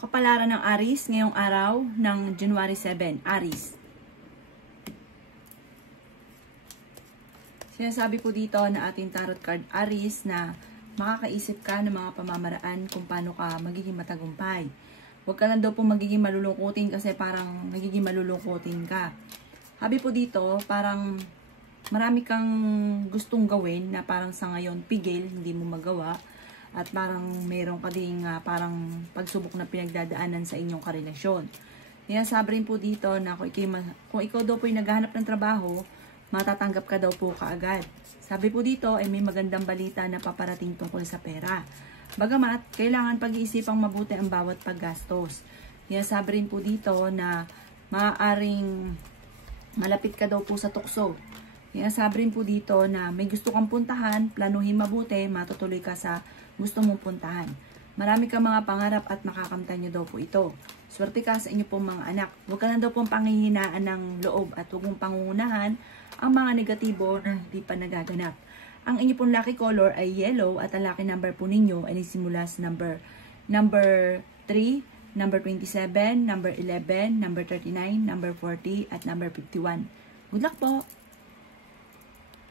Kapalaran ng Aries ngayong araw ng January 7, Aries. Sinasabi po dito na ating tarot card Aries na makakaisip ka ng mga pamamaraan kung paano ka magiging matagumpay. Huwag ka lang daw po magiging malulungkutin kasi parang nagiging malulungkutin ka. Sabi po dito, parang marami kang gustong gawin na parang sa ngayon pigil, hindi mo magawa. At parang meron ka ding parang pagsubok na pinagdadaanan sa inyong karelasyon. Sinasabi rin po dito na kung ikaw daw po ay naghahanap ng trabaho, matatanggap ka daw po kaagad. Sabi po dito ay may magandang balita na paparating tungkol sa pera. Bagamat, kailangan pag-iisipang mabuti ang bawat paggastos. Sinasabi rin po dito na maaaring malapit ka daw po sa tukso. Sinasabi rin po dito na may gusto kang puntahan, planuhin mabuti, matutuloy ka sa gusto mong puntahan. Marami kang mga pangarap at makakamtan nyo daw po ito. Swerte ka sa inyo pong mga anak. Huwag ka na daw pong panghihinaan ng loob at huwag mong pangungunahan ang mga negatibo na hindi pa nagaganap. Ang inyo pong lucky color ay yellow at ang lucky number po ninyo ay nagsimula sa number 3, number 27, number 11, number 39, number 40 at number 51. Good luck po!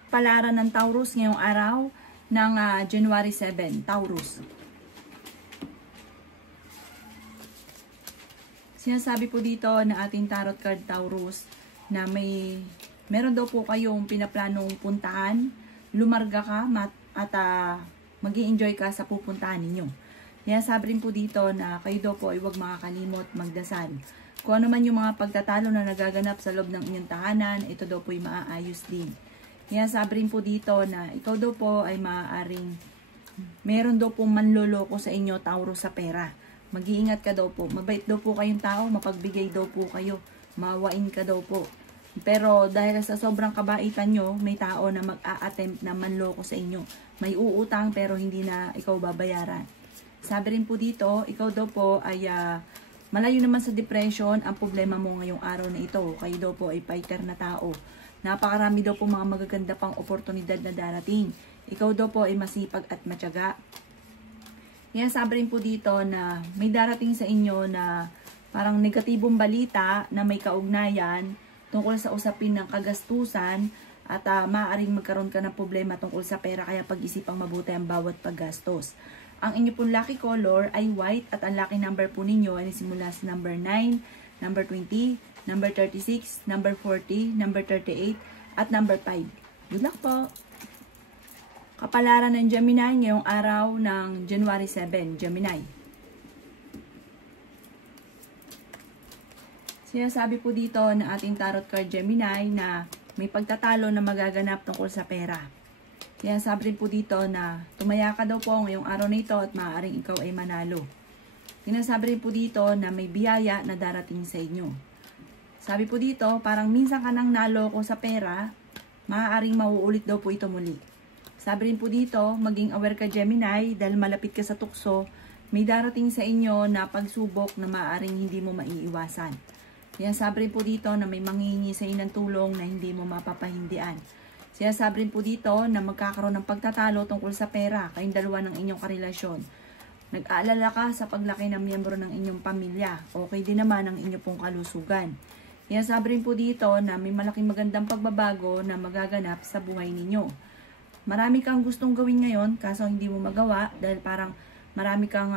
Palaran ng Taurus ngayong araw ng January 7, Taurus. Sinasabi po dito na ating tarot card Taurus na meron daw po kayong pinaplanong puntahan, lumarga ka at mag-i-enjoy ka sa pupuntahan ninyo. Sinasabi rin po dito na kayo daw po ay huwag makakalimot magdasal. Kung ano man yung mga pagtatalo na nagaganap sa loob ng inyong tahanan, ito daw po ay maaayos din. Sinasabi rin po dito na ikaw daw po ay maaaring meron daw po manloloko sa inyo, Taurus, sa pera. Mag-iingat ka daw po. Mabait daw po kayong tao, mapagbigay daw po kayo, mawain ka daw po. Pero dahil sa sobrang kabaitan nyo, may tao na mag-a-attempt na manloko sa inyo. May uutang pero hindi na ikaw babayaran. Sabi rin po dito, ikaw daw po ay malayo naman sa depression ang problema mo ngayong araw na ito. Kayo daw po ay fighter na tao. Napakarami daw po mga magaganda pang oportunidad na darating. Ikaw daw po ay masipag at matyaga. Sabi rin po dito na may darating sa inyo na parang negatibong balita na may kaugnayan tungkol sa usapin ng kagastusan at maaaring magkaroon ka ng problema tungkol sa pera kaya pag-isipang mabuti ang bawat paggastos. Ang inyo pong lucky color ay white at ang lucky number po ninyo ay simula sa number 9, number 20, number 36, number 40, number 38, at number 5. Good luck po! Kapalaran ng Gemini ngayong araw ng January 7, Gemini. Sinasabi po dito na ating tarot card Gemini na may pagtatalo na magaganap tungkol sa pera. Sinasabi rin po dito na tumaya ka daw po ngayong araw na ito at maaaring ikaw ay manalo. Sinasabi rin po dito na may biyaya na darating sa inyo. Sabi po dito, parang minsan ka nang naloko sa pera, maaaring mauulit daw po ito muli. Sabi rin po dito, maging aware ka Gemini dahil malapit ka sa tukso, may darating sa inyo na pagsubok na maaaring hindi mo maiiwasan. Sabi rin po dito na may manghihingi sa inyo ng tulong na hindi mo mapapahindian. Sabi rin po dito na magkakaroon ng pagtatalo tungkol sa pera, kayong dalawa ng inyong karelasyon. Nag-aalala ka sa paglaki ng miyembro ng inyong pamilya. Okay din naman ang inyong pong kalusugan. Sabi rin po dito na may malaking magandang pagbabago na magaganap sa buhay ninyo. Marami kang gustong gawin ngayon kaso hindi mo magawa dahil parang marami kang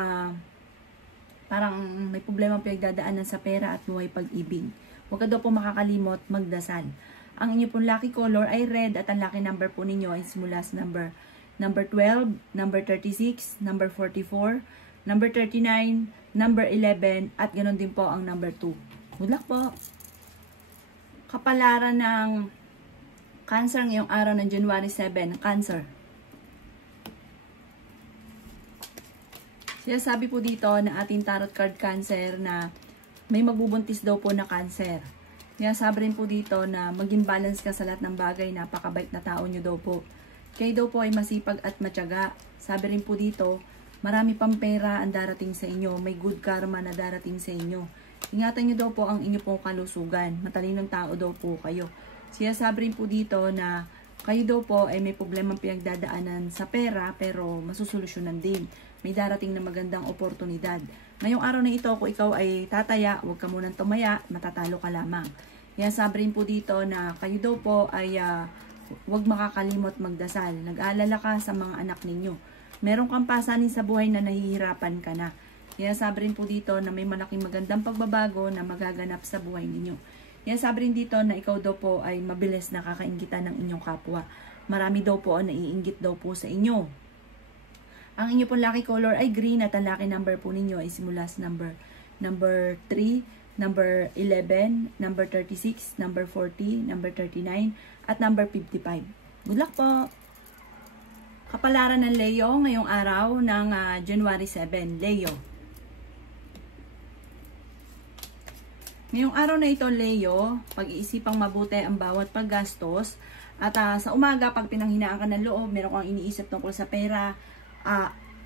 parang may problema pinagdadaanan sa pera at buhay pag-ibig. Huwag ka daw po makakalimot magdasal. Ang inyo pong lucky color ay red at ang lucky number po ninyo ay simula sa number 12, number 36, number 44, number 39, number 11 at ganoon din po ang number 2. Good luck po! Kapalaran ng Cancer ngayong araw ng January 7, Cancer. Sinasabi po dito na ating tarot card Cancer na may magbubuntis daw po na Cancer. Sinasabi rin po dito na maging balance ka sa lahat ng bagay, napakabait na tao nyo daw po. Kayo daw po ay masipag at matyaga. Sabi rin po dito, marami pang pera ang darating sa inyo, may good karma na darating sa inyo. Ingatan nyo daw po ang inyo pong kalusugan, matalinong tao daw po kayo. Sinasabi rin po dito na kayo daw po ay may problemang pinagdadaanan sa pera pero masusolusyonan din. May darating na magandang oportunidad. Ngayong araw na ito, kung ikaw ay tataya, huwag ka munang tumaya, matatalo ka lamang. Kaya sabi rin po dito na kayo daw po ay huwag makakalimot magdasal. Nag-aalala ka sa mga anak ninyo. Meron kang pasanin sa buhay na nahihirapan ka na. Kaya sabi rin po dito na may malaking magandang pagbabago na magaganap sa buhay ninyo. Kaya sabi rin dito na ikaw daw po ay mabilis nakakainggitan ng inyong kapwa. Marami daw po ang naiinggit daw po sa inyo. Ang inyo pong lucky color ay green at ang lucky number po ninyo ay simula sa number 3, number 11, number 36, number 40, number 39, at number 55. Good luck po! Kapalaran ng Leo ngayong araw ng January 7. Leo. Ngayong araw na ito, Leo, pag-iisipang mabuti ang bawat paggastos. At sa umaga, pag pinanghinaan ka ng loob, meron kang iniisip tungkol sa pera,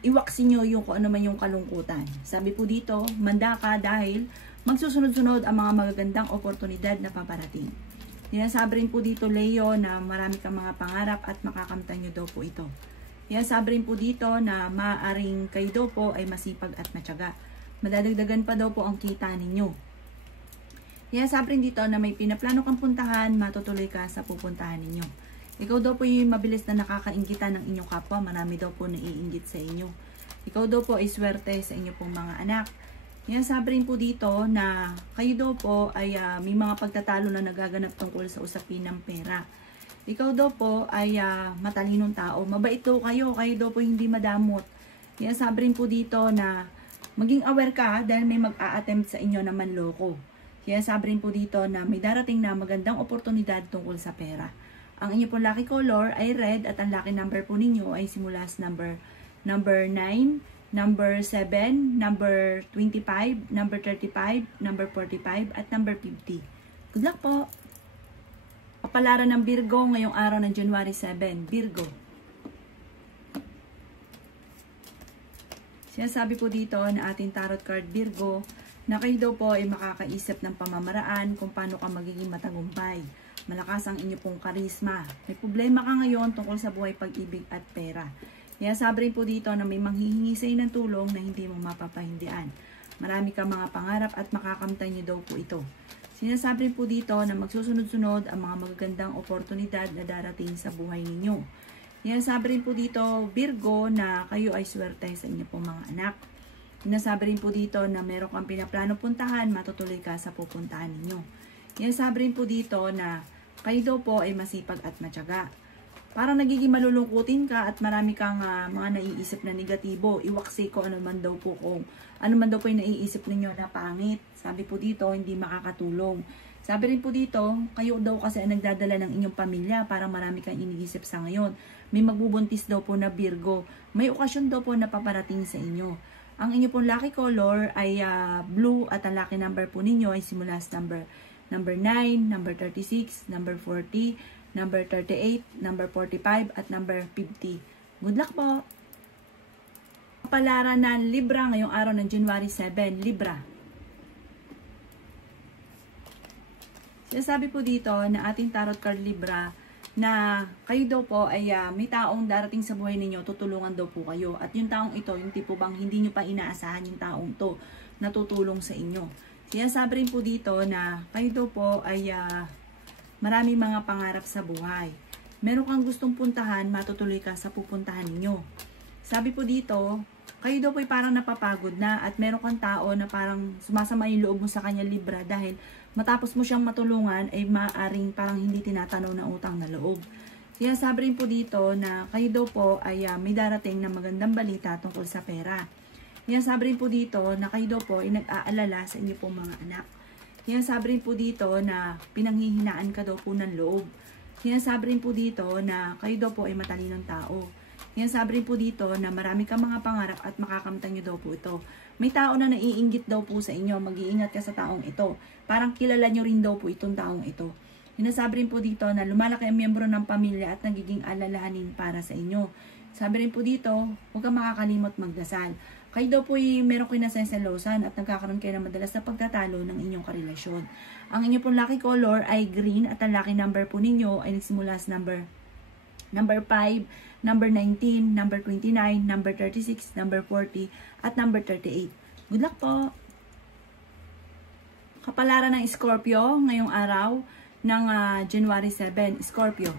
iwaksin nyo yung kung ano man yung kalungkutan. Sabi po dito, manda ka dahil magsusunod-sunod ang mga magagandang oportunidad na paparating. Sinasabi rin po dito, Leo, na marami kang mga pangarap at makakamtan nyo daw po ito. Sinasabi rin po dito na maaaring kayo daw po ay masipag at matyaga. Madadagdagan pa daw po ang kita ninyo. Sinasabi rin dito na may pinaplano kang puntahan, matutuloy ka sa pupuntahan ninyo. Ikaw daw po yung mabilis na nakakainggitan ng inyong kapwa. Marami daw po naiinggit sa inyo. Ikaw daw po ay swerte sa inyo pong mga anak. Yan, sabi rin po dito na kayo daw po ay may mga pagtatalo na nagaganap tungkol sa usapin ng pera. Ikaw daw po ay matalinong tao. Mabait daw kayo. Kayo daw po hindi madamot. Yan, sabi rin po dito na maging aware ka dahil may mag-a-attempt sa inyo na manloko. Yan, sabi rin po dito na may darating na magandang oportunidad tungkol sa pera. Ang inyo po lucky color ay red at ang lucky number po ninyo ay simula sa number 9, number 7, number 25, number 35, number 45, at number 50. Good luck po! Kapalaran ng Virgo ngayong araw ng January 7. Virgo. Sinasabi po dito na ating tarot card Virgo na kayo daw po ay makakaisip ng pamamaraan kung paano ka magiging matagumpay. Malakas ang inyo pong karisma. May problema ka ngayon tungkol sa buhay, pag-ibig at pera. Kaya sabi rin po dito na may manghihingi sa ng tulong na hindi mo mapapahindian. Marami ka mga pangarap at makakamtan nyo daw po ito. Sinasabi rin po dito na magsusunod-sunod ang mga magagandang oportunidad na darating sa buhay ninyo. Kaya sabi rin po dito, Virgo, na kayo ay swerte sa inyo pong mga anak. Sinasabi rin po dito na meron kang pinaplano puntahan, matutuloy ka sa pupuntahan ninyo. Kaya sabi rin po dito na kayo daw po ay masipag at matyaga. Parang nagiging malulungkutin ka at marami kang mga naiisip na negatibo. Iwaksi ko ano man daw po yung naiisip ninyo na pangit. Sabi po dito, hindi makakatulong. Sabi rin po dito, kayo daw kasi ang nagdadala ng inyong pamilya. Parang marami kang iniisip sa ngayon. May magbubuntis daw po na Virgo. May okasyon daw po na paparating sa inyo. Ang inyo pong lucky color ay blue at ang lucky number po ninyo ay simula sa number 9, number 36, number 40, number 38, number 45, at number 50. Good luck po! Kapalaran ng Libra ngayong araw ng January 7, Libra. Sinasabi po dito na ating tarot card Libra na kayo daw po ay may taong darating sa buhay ninyo, tutulungan daw po kayo. At yung taong ito, yung tipo bang hindi nyo pa inaasahan yung taong to na tutulong sa inyo. Sinasabi rin po dito na kayo daw po ay maraming mga pangarap sa buhay. Meron kang gustong puntahan, matutuloy ka sa pupuntahan ninyo. Sabi po dito, kayo daw po ay parang napapagod na at meron kang tao na parang sumasama yung loob mo sa kanya Libra dahil matapos mo siyang matulungan ay maaaring parang hindi tinatanaw na utang na loob. Sinasabi rin po dito na kayo daw po ay may darating na magandang balita tungkol sa pera. Sabi rin po dito na kayo daw po ay nag-aalala sa inyo pong mga anak. Sabi rin po dito na pinanghihinaan ka daw po ng loob. Sabi rin po dito na kayo daw po ay matalinong tao. Sabi rin po dito na marami kang mga pangarap at makakamtan nyo daw po ito. May tao na naiinggit daw po sa inyo. Mag-iingat ka sa taong ito. Parang kilala nyo rin daw po itong taong ito. Sinasabi rin po dito na lumalaki ang miyembro ng pamilya at nagiging alalahanin para sa inyo. Sabi rin po dito, huwag kang makakalimot magdasal. Kayo daw po meron kayo na senselosan at nagkakaroon kayo ng madalas na pagtatalo ng inyong karelasyon. Ang inyong pong lucky color ay green at ang lucky number po ninyo ay nagsimula sa number 5, number 19, number 29, number 36, number 40, at number 38. Good luck po. Kapalaran ng Scorpio ngayong araw ng January 7, Scorpio.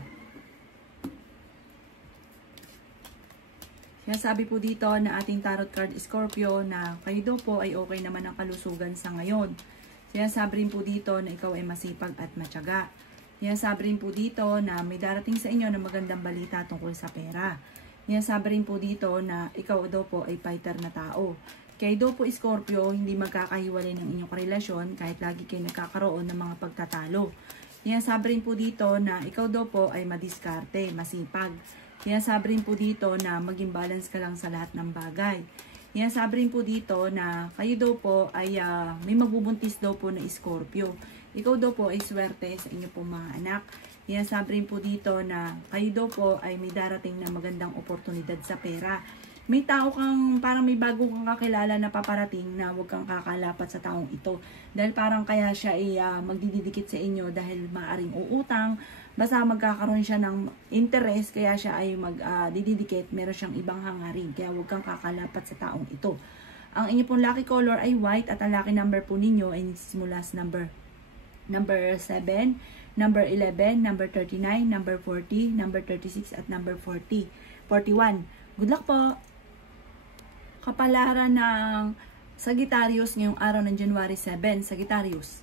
Sabi po dito na ating tarot card Scorpio na kayo daw po ay okay naman ang kalusugan sa ngayon. Sabi rin po dito na ikaw ay masipag at matyaga. Sabi rin po dito na may darating sa inyo na magandang balita tungkol sa pera. Sabi rin po dito na ikaw daw po ay fighter na tao. Kaya daw po Scorpio, hindi magkakahiwalay ng inyong relasyon kahit lagi kayo nagkakaroon ng mga pagtatalo. Sabi rin po dito na ikaw daw po ay madiskarte, masipag. Sabi rin po dito na maging balance ka lang sa lahat ng bagay. Sabi rin po dito na kayo daw po ay may magbubuntis daw po na Scorpio. Ikaw daw po ay swerte sa inyo pong mga anak. Sabi rin po dito na kayo daw po ay may darating na magandang oportunidad sa pera. May tao kang, parang may bago kang kakilala na paparating na huwag kang kakalapat sa taong ito. Dahil parang kaya siya ay magdidikit sa inyo dahil maaring uutang. Basta magkakaroon siya ng interest, kaya siya ay magdidikit. Meron siyang ibang hangarin, kaya huwag kang kakalapat sa taong ito. Ang inyo pong lucky color ay white at ang lucky number po ninyo ay simula sa number 7, number 11, number 39, number 40, number 36 at number 41. Good luck po! Kapalaran ng Sagittarius ngayong araw ng January 7, Sagittarius.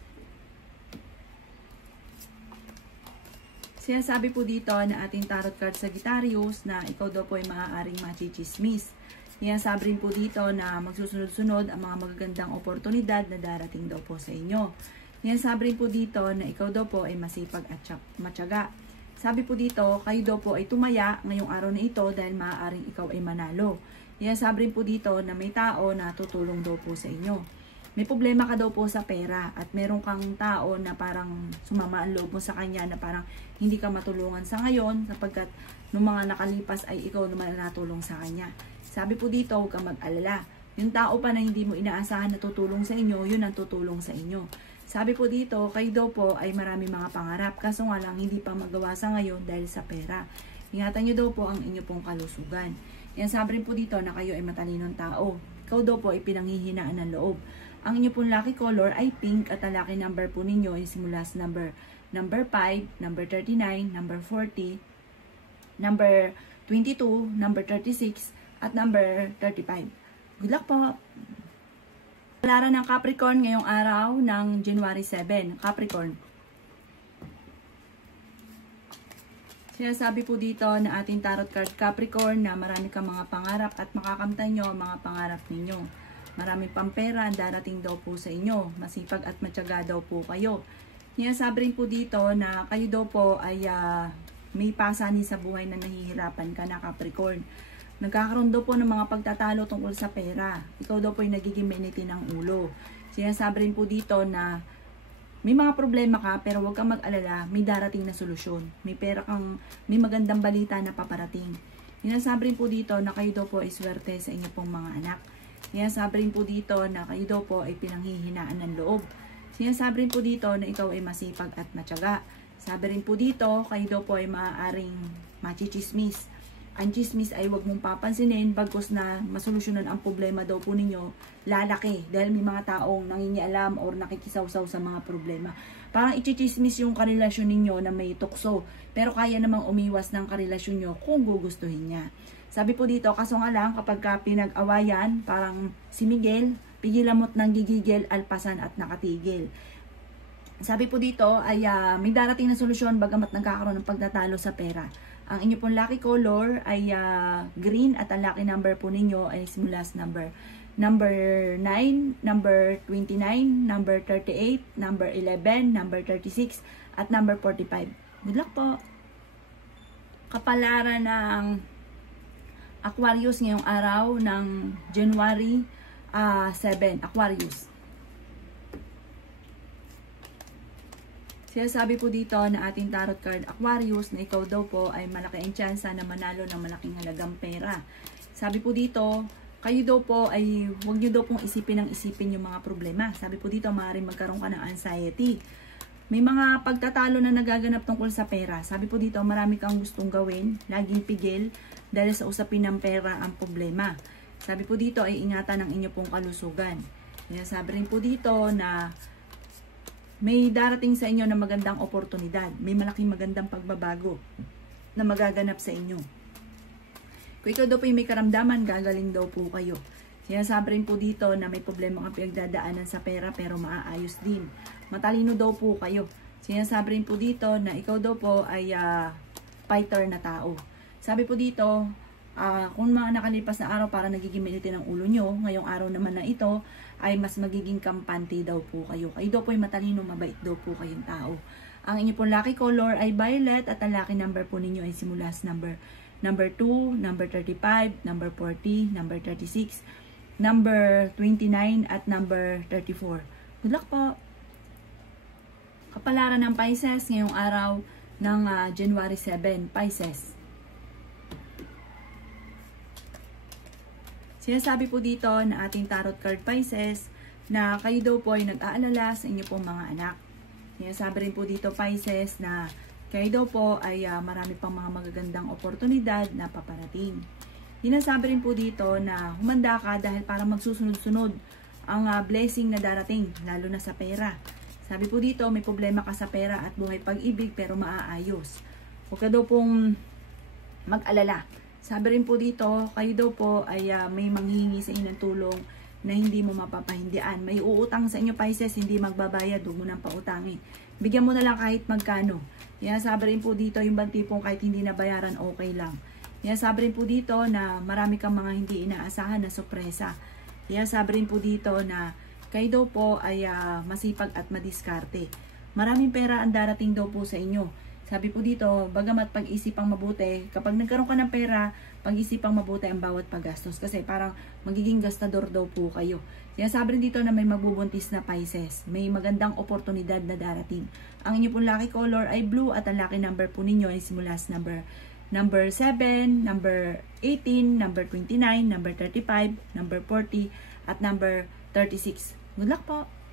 Sinasabi po dito na ating tarot card Sagittarius na ikaw daw po ay maaaring machichismis. Sinasabi rin po dito na magsusunod-sunod ang mga magagandang oportunidad na darating daw po sa inyo. Sinasabi rin po dito na ikaw daw po ay masipag at matyaga. Sabi po dito, kayo daw po ay tumaya ngayong araw na ito dahil maaaring ikaw ay manalo. Sabi rin po dito na may tao na tutulong daw po sa inyo. May problema ka daw po sa pera at meron kang tao na parang sumama ang loob mo sa kanya na parang hindi ka matulungan sa ngayon sapagkat nung mga nakalipas ay ikaw naman natulong sa kanya. Sabi po dito, huwag kang mag-alala. Yung tao pa na hindi mo inaasahan na tutulong sa inyo, yun ang tutulong sa inyo. Sabi po dito, kayo daw po ay marami mga pangarap kaso nga lang hindi pa magawa sa ngayon dahil sa pera. Ingatan nyo daw po ang inyo pong kalusugan. Sabi rin po dito na kayo ay matalinong tao. Ikaw daw po ay pinanghihinaan ng loob. Ang inyo pong lucky color ay pink at ang lucky number po ninyo ay simula sa number 5, number 39, number 40, number 22, number 36, at number 35. Good luck po! Kapalaran ng Capricorn ngayong araw ng January 7, Capricorn. Sinasabi po dito na ating tarot card Capricorn na marami kang mga pangarap at makakamtan nyo ang mga pangarap ninyo. Maraming pampera ang darating daw po sa inyo. Masipag at matyaga daw po kayo. Sinasabi rin po dito na kayo daw po ay may pasanin sa buhay na nahihirapan ka na Capricorn. Nagkakaroon daw po ng mga pagtatalo tungkol sa pera. Ikaw daw po ay nagiging minitin ng ulo. Sinasabi rin po dito na may mga problema ka pero huwag kang mag-alala, may darating na solusyon. May magandang balita na paparating. Sinasabi rin po dito na kayo daw po ay swerte sa inyo pong mga anak. Sinasabi rin po dito na kayo daw po ay pinanghihinaan ng loob. Sinasabi rin po dito na ikaw ay masipag at matyaga. Sabi rin po dito, kayo daw po ay maaaring machichismis. Ang chismis ay huwag mong papansinin bagkus na masolusyonan ang problema daw po ninyo, lalaki. Dahil may mga taong nangingialam or nakikisawsaw sa mga problema. Parang ichichismis yung karelasyon ninyo na may tukso. Pero kaya namang umiwas ng karelasyon nyo kung gugustuhin niya. Sabi po dito, kaso nga lang kapag pinag-awayan, parang si Miguel, pigilan mo't nang gigigil, alpasan at nakatigil. Sabi po dito ay may darating na solusyon bagamat nagkakaroon ng pagtatalo sa pera. Ang inyo pong lucky color ay green at ang lucky number po ninyo ay simula sa number 9, number 29, number 38, number 11, number 36, at number 45. Good luck po! Kapalaran ng Aquarius ngayong araw ng January 7, Aquarius. Sinasabi po dito na ating tarot card Aquarius na ikaw daw po ay malaki ang tsansa na manalo ng malaking halagang pera. Sabi po dito, kayo daw po ay huwag nyo daw pong isipin yung mga problema. Sabi po dito, maaaring magkaroon ka ng anxiety. May mga pagtatalo na nagaganap tungkol sa pera. Sabi po dito, marami kang gustong gawin, laging pigil dahil sa usapin ng pera ang problema. Sabi po dito ay ingatan ang inyo pong kalusugan. Sabi rin po dito na may darating sa inyo na magandang oportunidad. May malaking magandang pagbabago na magaganap sa inyo. Kung ikaw daw po yung may karamdaman, gagaling daw po kayo. Sinasabi rin po dito na may problema kang pinagdadaanan sa pera pero maaayos din. Matalino daw po kayo. Sinasabi rin po dito na ikaw daw po ay fighter na tao. Sabi po dito, kung mga nakalipas na araw para nagiging minitin ang ulo nyo, ngayong araw naman na ito ay mas magiging kampante daw po kayo. Kayo daw po ay matalino, mabait daw po kayong tao. Ang inyo pong lucky color ay violet at ang lucky number po ninyo ay simula sa number 2, number 35, number 40, number 36, number 29 at number 34. Good luck po! Kapalaran ng Pisces ngayong araw ng January 7, Pisces. Sinasabi po dito na ating tarot card Pisces na kayo daw po ay nag-aalala sa inyo pong mga anak. Sinasabi rin po dito Pisces na kayo daw po ay marami pang mga magagandang oportunidad na paparating. Sinasabi rin po dito na humanda ka dahil para magsusunod-sunod ang blessing na darating, lalo na sa pera. Sabi po dito, may problema ka sa pera at buhay pag-ibig pero maaayos. Huwag ka daw pong mag-alala. Sabi rin po dito, kayo daw po ay may manghihingi sa inyo ng tulong na hindi mo mapapahindian. May uutang sa inyo Pisces, hindi magbabayad, huwag mo nang pautangin. Bigyan mo na lang kahit magkano. Sabi rin po dito, yung bang tipong kahit hindi nabayaran, okay lang. Sabi rin po dito na marami kang mga hindi inaasahan na sorpresa. Sabi rin po dito na kayo daw po ay masipag at madiskarte. Maraming pera ang darating daw po sa inyo. Sabi po dito, bagamat pag-isipang mabuti, kapag nagkaroon ka ng pera, pag-isipang mabuti ang bawat paggastos. Kasi parang magiging gastador daw po kayo. Sabi rin dito na may magbubuntis na Pisces. May magandang oportunidad na darating. Ang inyo pong lucky color ay blue at ang lucky number po ninyo ay simula sa number 7, number 18, number 29, number 35, number 40, at number 36. Good luck po!